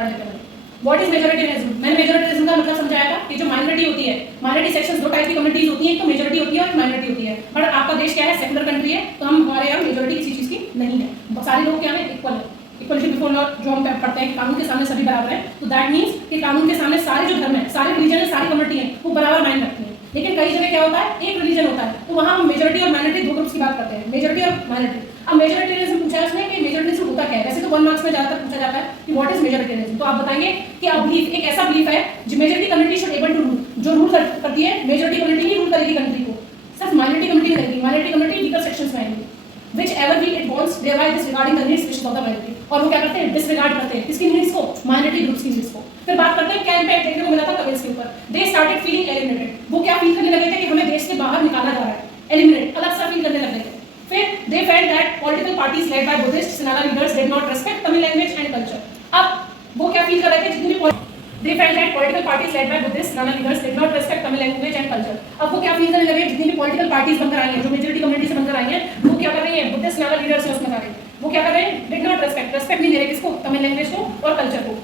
पढ़ लेते हैं। What is majoritarianism? मैंने मेजॉरिटेरिज्म का मतलब समझाया था कि जो माइनॉरिटी होती है, माइनॉरिटी सेक्शंस दो टाइप की कम्युनिटीज होती हैं, एक तो मेजॉरिटी होती है और एक माइनॉरिटी होती है। बट आपका देश क्या है? सेकुलर कंट्री है, तो हम हमारे यहाँ मेजॉरिटी किसी चीज़ की नहीं है, सारे लोग क्या है? इक्वल है। इक्वलिटी बिफोर लॉ जो हम पढ़ते हैं, कानून के सामने सभी बराबर है, तो दैट मीन्स कि कानून के सामने सारे जो धर्म है, सारे रिलीजन है, सारी कम्युनिटी है, वो बराबर मायने रखती है। लेकिन कई जगह क्या होता है? एक रिलीजन होता है, तो वहाँ हम मेजॉरिटी और माइनॉरिटी दो ग्रुप्स की बात करते हैं, मेजॉरिटी और माइनॉरिटी। अब मेजॉरिटेरिज्म पूछा है उसने कि मेजॉरिटेरिज्म होता क्या है? वैसे तो 1 मार्क्स में ज़्यादातर पूछा जाता है कि व्हाट इज मेजॉरिटेरिज्म, तो आप बताएंगे कि अब बिलीफ, एक ऐसा बिलीफ है जो majority community should able to rule, जो रूल करती है मेजॉरिटी कम्युनिटी ही रूल करेगी कंट्री को, सिर्फ माइनॉरिटी कम्युनिटी करेगी। माइनॉरिटी कम्युनिटी वीकर सेक्शंस में आएंगी, which ever be it wants thereby disregarding the needs wishes of the minority। और वो क्या करते हैं? डिसरिगार्ड करते हैं किसकी नीड्स को? माइनॉरिटी ग्रुप्स की नीड्स को। फिर बात करते हैं क्या इम्पैक्ट देखने को मिला था कमेंट्स के ऊपर। दे स्टार्टेड फीलिंग एलिमिनेटेड, वो क्या फील करने लगे थे कि हमें देश से बाहर निकाला जा रहा है, एलिमिनेट, अलग सा फील करने लगे थे। फिर they felt that political parties led by Buddhist Sinhala leaders did not respect Tamil language and culture. अब वो क्या फील कर रहे थे? जितनी They felt that political parties led by Buddhist Nana leaders did not respect Tamil language and culture। अब वो क्या फील करने लगे? जितनी भी पॉलिटिकल पार्टीज बनकर आई हैं, जो मेजॉरिटी कम्युनिटी से बनकर आई हैं, वो क्या कर रही हैं? बुद्धिस्ट नाना लीडर्स से उसमें आ रही हैं, वो क्या कर रहे हैं? डिड नॉट रेस्पेक्ट नहीं दे रहे किसको? तमिल लैंग्वेज को और कल्चर को।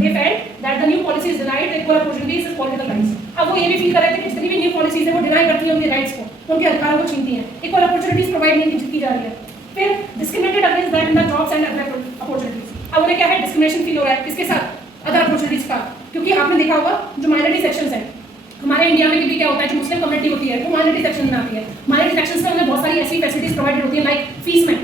They felt that the new policies denied equal opportunities as political rights। अब वो ये भी फील कर रहे थे कि जितनी भी न्यू पॉलिसीज है वो डिनाई करती है उनके राइट्स को, उनके अधिकारों को छीनती हैं, इक्वल अपॉर्चुनिटीज प्रोवाइड नहीं की जा रही है। फिर discriminated against that in the jobs and other opportunities. अब उन्हें क्या है? डिस्क्रिमिनेशन फील हो रहा है किसके साथ? अदर अपॉर्चुनिटीज का। क्योंकि आपने देखा होगा जो माइनॉरिटी सेक्शंस हैं हमारे इंडिया में भी क्या होता है, जो मुस्लिम कम्युनिटी होती है वो माइनॉरिटी सेक्शन में आती है। माइनॉरिटी सेक्शंस में उन्हें बहुत सारी ऐसी फैसिलिटीज प्रोवाइडेड होती है, लाइक फीस में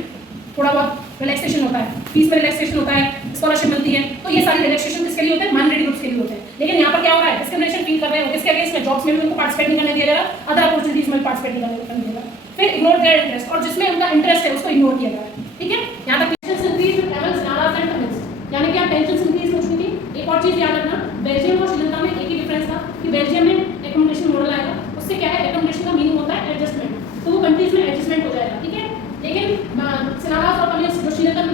थोड़ा बहुत रिलैक्सेशन होता है, फीस में रिलैक्सेशन होता है, स्कॉलरशिप मिलती है, तो ये सारे रिलैक्सेशन किसके लिए होते हैं? माइनॉरिटी ग्रुप्स के लिए होते हैं। लेकिन यहाँ पर क्या हो रहा है? डिस्क्रिमिनेशन फील कर रहे हैं किसके अगेंस्ट में? जॉब्स में भी उनको पार्टिसिपेट नहीं करने दिया जा रहा, अदर अपॉर्चुनिटीज में पार्टिसिपेट नहीं करने दिया जा रहा। फिर इग्नोर देयर इंटरेस्ट, और जिसमें उनका इंटरेस्ट है उसको इग्नोर किया जा रहा है। ठीक है, यहाँ तक यानी कि आप टेंशन इंक्रीज हो चुकी थी। एक और चीज याद रखना, बेल्जियम और श्रीलंका में एक ही डिफरेंस था कि बेल्जियम में एकोमोडेशन मॉडल आएगा, उससे क्या है? एकोमोडेशन का मीनिंग होता है एडजस्टमेंट, तो वो कंट्रीज में एडजस्टमेंट हो जाएगा। ठीक है, लेकिन सिनारा और तमिल जो श्रीलंकन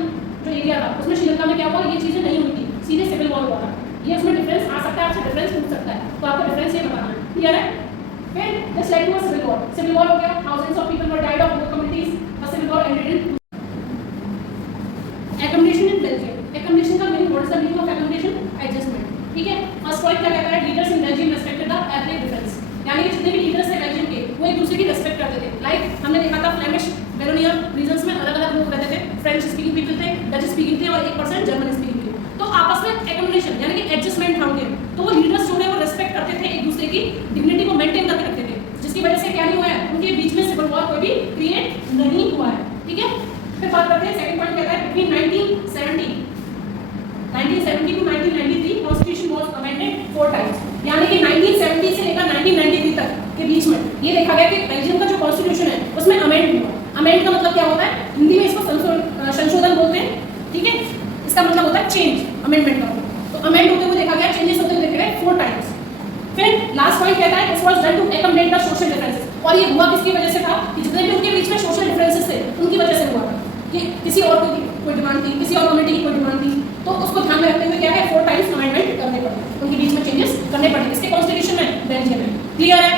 जो एरिया था उसमें श्रीलंका में क्या हुआ? ये चीजें नहीं हुई थी, सीधे सिविल वॉर हुआ था। ये उसमें डिफरेंस आ सकता है, आपसे डिफरेंस पूछ सकता है, तो आपको डिफरेंस ये बताना है। क्लियर है? फिर this led to a civil war. Civil war हो गया, thousands of people were died of both communities. The civil war ended in accommodation in Belgium. Accommodation का meaning, what is the meaning of accommodation? Adjustment. ठीक है, first point क्या कहता है? Leaders in Belgium respected the ethnic difference, यानी कि जितने भी लीडर्स थे बेल्जियम के वो एक दूसरे की रिस्पेक्ट करते थे। लाइक हमने देखा था फ्लेमिश वेरोनियन रीजन्स में अलग अलग लोग रहते थे, फ्रेंच स्पीकिंग पीपल थे, डच स्पीकिंग थे और 1% जर्मन स्पीकिंग थे। तो आपस में एकोमोडेशन यानी कि एडजस्टमेंट था उनके, तो वो लीडर्स जो है वो रिस्पेक्ट करते थे, एक दूसरे की डिग्निटी को मेंटेन करके रखते थे, जिसकी वजह से क्या नहीं हुआ है? उनके बीच में सिविल वॉर कोई भी क्रिएट नहीं हुआ है। ठीक है, फिर बात करते हैं सेकंड पॉइंट कहता है between 1970 to 1993 constitution was amended 4 times, यानी कि 1970 से लेकर 1993 तक के बीच में ये देखा गया कि बेल्जियम का जो कॉन्स्टिट्यूशन है उसमें अमेंड हुआ। अमेंड का मतलब क्या होता है? हिंदी में इसको संशोधन बोलते हैं। ठीक है, इसका मतलब होता है चेंज, अमेंडमेंट का। तो अमेंड होते हुए देखा गया, चेंजेस होते हुए देखे गए 4 टाइम्स। फिर लास्ट पॉइंट कहता है this was done to accommodate the social differences, और ये हुआ किसकी वजह से था? कि जितने भी उनके बीच में सोशल डिफरेंसेस थे उनकी वजह से हुआ था, कि किसी और की कोई डिमांड थी, किसी और कम्युनिटी की कोई डिमांड थी, तो उसको ध्यान में रखते हुए क्या है? 4 टाइम्स अमेंडमेंट करने पड़े, उनके बीच में चेंजेस करने पड़े। इसके कॉन्स्टिट्यूशन में, बेल्जियम में। क्लियर है?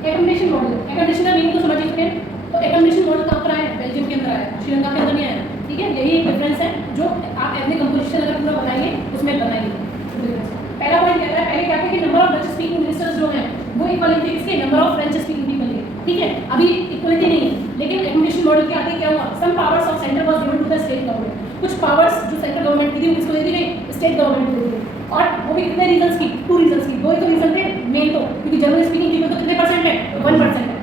एकोमोडेशन मॉडल, एकोमोडेशन का मीनिंग तो समझ चुके हैं। तो एकोमोडेशन मॉडल कहाँ पर आया? बेल्जियम के अंदर आया, श्रीलंका के अंदर नहीं आया। ठीक है, यही एक डिफरेंस है जो आप एथनिक कंपोजिशन अगर पूरा बनाएंगे उसमें बनाएंगे। पहला पॉइंट कहता है, पहले क्या था कि number of Dutch speaking ministers जो हैं वो इक्वल थे किसके? Number of French speaking people के। ठीक है, अभी इक्वलिटी नहीं है, लेकिन एकोमोडेशन मॉडल के आगे क्या हुआ? Some powers of center was given to the state government. कुछ पावर्स जो सेंट्रल गवर्नमेंट की थी किसको दे दी गई? स्टेट गवर्नमेंट को दे दी गई। और वो भी कितने रीजंस की? 2 रीजंस की। 2 ही तो रीजन थे मेन, तो क्योंकि जर्मन स्पीकिंग पीपल तो कितने परसेंट है? 1% है।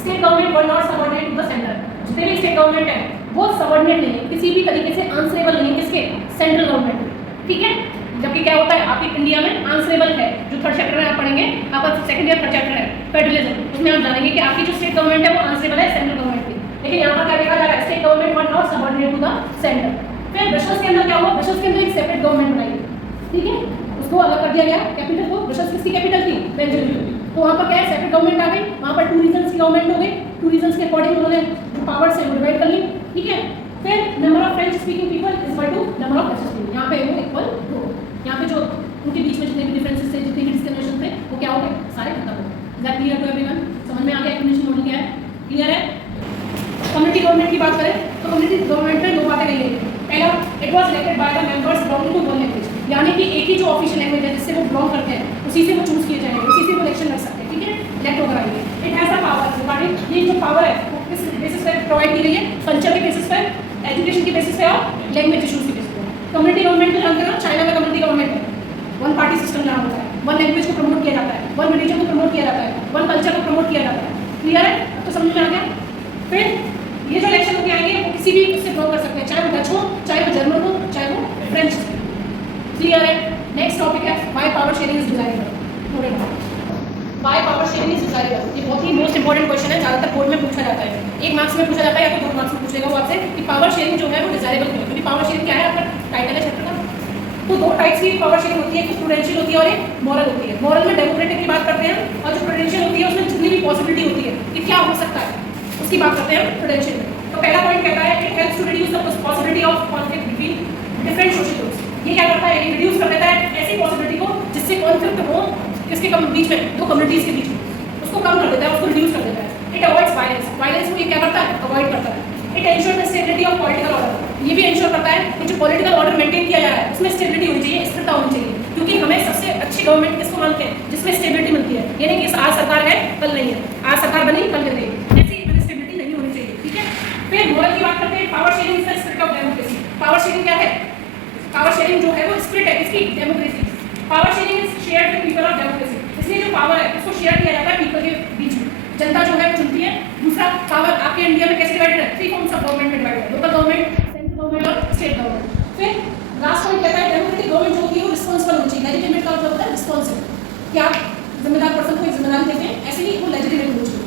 State government were not subordinate to the centre, जितने भी स्टेट गवर्नमेंट है वो सबऑर्डिनेट नहीं है, किसी भी तरीके से आंसरेबल नहीं है किसके? Central government. ठीक है, जबकि क्या होता है आपकी इंडिया में आंसरेबल है, जो थर्ड चैप्टर में आप पढ़ेंगे, आपका सेकंड ईयर थर्ड चैप्टर है फेडरलिज्म, उसमें आप जानेंगे कि आपकी जो स्टेट गवर्नमेंट है वो आंसरेबल है सेंट्रल गवर्नमेंट की। लेकिन यहाँ पर क्या देखा जा रहा है? State government were not subordinate to the centre. फिर ब्रसेल्स के अंदर क्या हुआ? ब्रसेल्स के अंदर एक सेपरेट गवर्नमेंट बनाई गई। ठीक है, उसको अलग कर दिया गया कैपिटल को। ब्रसेल्स किसकी कैपिटल थी? बेल्जियम की। तो वहाँ पर क्या है? सेपरेट गवर्नमेंट आ गई, वहाँ पर 2 रीजन्स की गवर्नमेंट हो गई, 2 रीजन्स के अकॉर्डिंग उन्होंने जो पावर्स है वो डिवाइड कर ली। ठीक है, फिर number of French speaking people is equal to number of Dutch speaking, यहाँ पे वो इक्वल हो। यहाँ पे जो उनके बीच में जितने भी डिफरेंसेस थे, जितने भी डिस्क्रिमिनेशन थे, वो क्या हो गए? सारे खत्म हो गए। Is that clear to everyone? समझ में आ गया एकोमोडेशन मॉडल क्या है? क्लियर है? कम्युनिटी गवर्नमेंट की बात करें तो कम्युनिटी गवर्नमेंट में 2 बातें कही गई। पहला, it was selected by the members belonging to one language, यानी कि एक ही जो ऑफिशियल लैंग्वेज है जिससे वो बिलोंग करते हैं उसी से वो चूज किए जाएंगे, उसी से वो इलेक्शन लड़ सकते हैं, ठीक है, इलेक्ट होकर आएंगे। It has the power regarding, ये जो पावर है वो किस बेसिस पर प्रोवाइड की गई है, कल्चर के बेसिस पर, एजुकेशन के बेसिस पे और लैंग्वेज इशूज के बेसिस पर। कम्युनिटी गवर्नमेंट को जानते हो, चाइना में कम्युनिटी गवर्नमेंट है, वन पार्टी सिस्टम जहाँ होता है, वन लैंग्वेज को प्रमोट किया जाता है, वन रिलीजन को प्रमोट किया जाता है, वन कल्चर को प्रमोट किया जाता है। क्लियर है? अब तो समझ में आ गया। फिर ये जो इलेक्शन होके आएंगे वो किसी भी उससे बिलोंग कर सकते हैं, चाहे वो डच हो, चाहे वो जर्मन हो, चाहे वो फ्रेंच हो। क्लियर है? नेक्स्ट टॉपिक है why power sharing is desirable. Why power sharing is desirable, ये बहुत ही मोस्ट इंपॉर्टेंट क्वेश्चन है, ज्यादातर बोर्ड में पूछा जाता है, 1 मार्क्स में पूछा जाता है या फिर 2 मार्क्स में पूछेगा वो आपसे कि पावर शेयरिंग जो है वो डिजायरेबल क्यों है। क्योंकि पावर शेयरिंग क्या है, आपका टाइटल है चैप्टर का। तो 2 टाइप्स की पावर शेयरिंग होती है, एक प्रूडेंशियल होती है और एक मॉरल होती है। मॉरल में डेमोक्रेटिक की बात करते हैं और जो प्रूडेंशियल होती है उसमें जितनी भी पॉसिबिलिटी होती है कि क्या हो सकता है उसकी बात करते हैं प्रूडेंशियल में। तो पहला पॉइंट कहता है it helps to reduce the possibility of conflict between different social groups. ये क्या करता है, ये रिड्यूस कर देता है ऐसी पॉसिबिलिटी को जिससे कॉन्फ्लिक्ट हो किसके बीच में, 2 कम्युनिटीज के बीच में, उसको कम कर देता है, उसको रिड्यूस कर देता है। इट अवॉइड्स वायलेंस, वायलेंस को ये क्या करता है, अवॉइड करता है। It ensure the stability of political order, ये भी एंश्योर करता है कि जो पॉलिटिकल ऑर्डर मेंटेन किया जा रहा है उसमें स्टेबिलिटी होनी चाहिए, स्थिरता होनी चाहिए। क्योंकि हमें सबसे अच्छी गवर्नमेंट किसको मानते हैं, जिसमें स्टेबिलिटी मिलती है, यानी कि आज सरकार है कल नहीं है, आज सरकार बनी कल गिर गई, ऐसी स्टेबिलिटी नहीं होनी चाहिए, ठीक है। फिर मॉरल की बात करते हैं, power sharing is the spirit of democracy. Power sharing क्या है, पावर शेयरिंग जो है वो स्पिरिट है इसकी democracy. Power sharing is shared with people of democracy, इसलिए जो पावर है उसको शेयर किया जाता है पीपल के बीच में, जनता जो है वो चुनती है। दूसरा, पावर आपके इंडिया में कैसे डिवाइडेड है, 3 फॉर्म्स ऑफ गवर्नमेंट में डिवाइडेड है, लोकल गवर्नमेंट, सेंट्रल गवर्नमेंट और स्टेट गवर्नमेंट। फिर लास्ट पॉइंट कहता है डेमोक्रेटिक गवर्नमेंट जो होती है वो रिस्पांसिबल होनी चाहिए। लेजिटिमेट का मतलब होता है रिस्पांसिबल, कि आप जिम्मेदार पर्सन को एक जिम्मेदारी देते हैं, ऐसे ही वो लेजिटिमेट होनी चाहिए।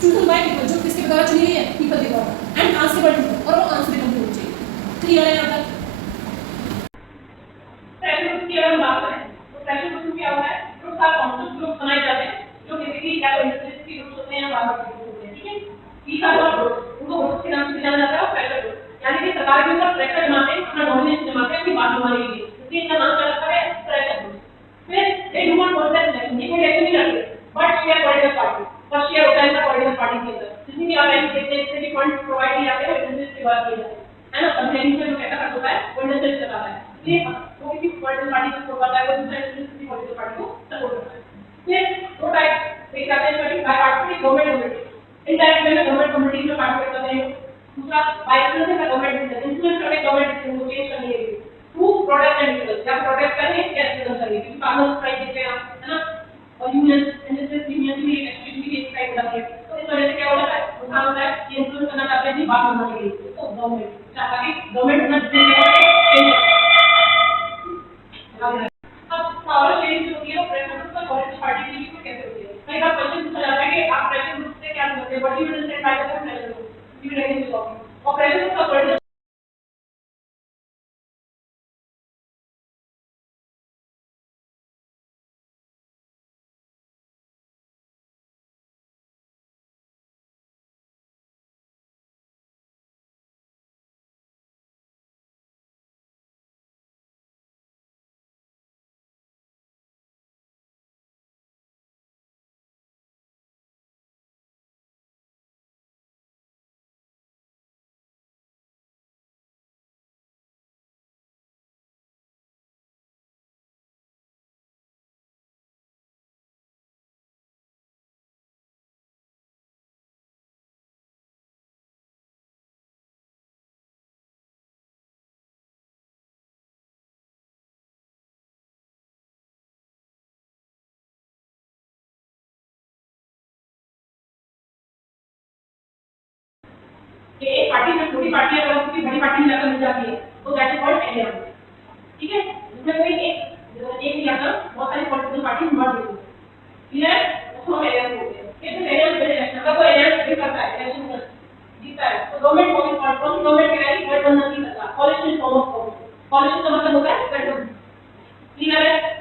चूजन बाय पीपल, जो किसके द्वारा चुनी गई है, पीपल के द्वारा, एंड आंसरेबल टू, और वो आंसरेबल होनी चाहिए। क्लियर है यहाँ तक? प्रेशर ग्रुप की अगर बात करें तो प्रेशर ग्रुप क्या होता है, ग्रुप का कॉन्सेप्ट ग्रुप बनाए जाते हैं जो बेसिकली क्या इंडस्ट्रीज के ग्रुप होते हैं या बाहर के ग्रुप होते हैं, ठीक है। तीसरा ग्रुप, उनको ग्रुप के नाम से जाना जाता है प्रेशर ग्रुप, यानी कि सरकार के ऊपर प्रेशर बनाते हैं, अपना डोमिनेंस जमाते हैं अपनी बात मनवाने के लिए, इसलिए इनका नाम क्या रखा है, प्रेशर ग्रुप। फिर they do not contest election, ये कोई इलेक्शन नहीं लड़ते, but share political party, first share होता है इनका पॉलिटिकल पार्टी के अंदर, जितनी भी आप देखते हैं जितने भी फंड प्रोवाइड किए जाते हैं इंडस्ट्रीज के बाद किए जाते हैं, है ना। कंपनी से जो पैसा खर्च होता है वो इंडस्ट्रीज से आता है, इसलिए वो किसी पॉलिटिकल पार्टी को सपोर्ट करता है, वो दूसरे किसी पॉलिटिकल पार्टी को सपोर्ट करता है। फिर 2 टाइप एक आते हैं by participate government committee, indirect way में गवर्नमेंट कमिटी में पार्टिसिपेट करते हैं। दूसरा बाय प्रेजेंस का गवर्नमेंट इन्फ्लुएंस करके गवर्नमेंट डिसीजन को चेंज करने के लिए टू प्रोडक्ट एंड रिजल्ट, या प्रोडक्ट करें या रिजल्ट करें, क्योंकि फार्मर्स प्राइस देते हैं, है ना, और यूनियन इंडस्ट्रीज यूनियन भी एक्चुअली भी एक साइड होता है। तो इस वजह से क्या होता है, उसका होता है कि इन्फ्लुएंस करना चाहते हैं बात बनाने के लिए, तो गवर्नमेंट चाहता है गवर्नमेंट अपना डिसीजन अब पावर शेयरिंग जो होती है वो प्रेशर ग्रुप और पॉलिटिकल पार्टी के बीच में कैसे होती है। कई बार क्वेश्चन पूछा जाता है कि आप प्रेशर ग्रुप से क्या करते हैं, what do you understand by the pressure group, you regular topic, और प्रेशर ग्रुप का पॉलिटिकल कि एक पार्टी में छोटी पार्टी अगर उसकी बड़ी पार्टी में जाकर मिल जाती है तो दैट इज कॉल्ड एलियंस, ठीक है। जिसमें कोई एक नहीं आता, बहुत सारी पॉलिटिकल पार्टी मर्ज होती है, क्लियर, उसको हम एलियंस बोलते हैं। फिर एलियंस बिल्ड इलेक्शन, अगर कोई एलियंस बिल्ड करता है, इलेक्शन जीतता है, तो गवर्नमेंट फॉर्म गवर्नमेंट के लिए गठबंधन नहीं करता, कोalition फॉर्म ऑफ गवर्नमेंट, कोaliशन का मतलब होता है गठबंधन, क्लियर है।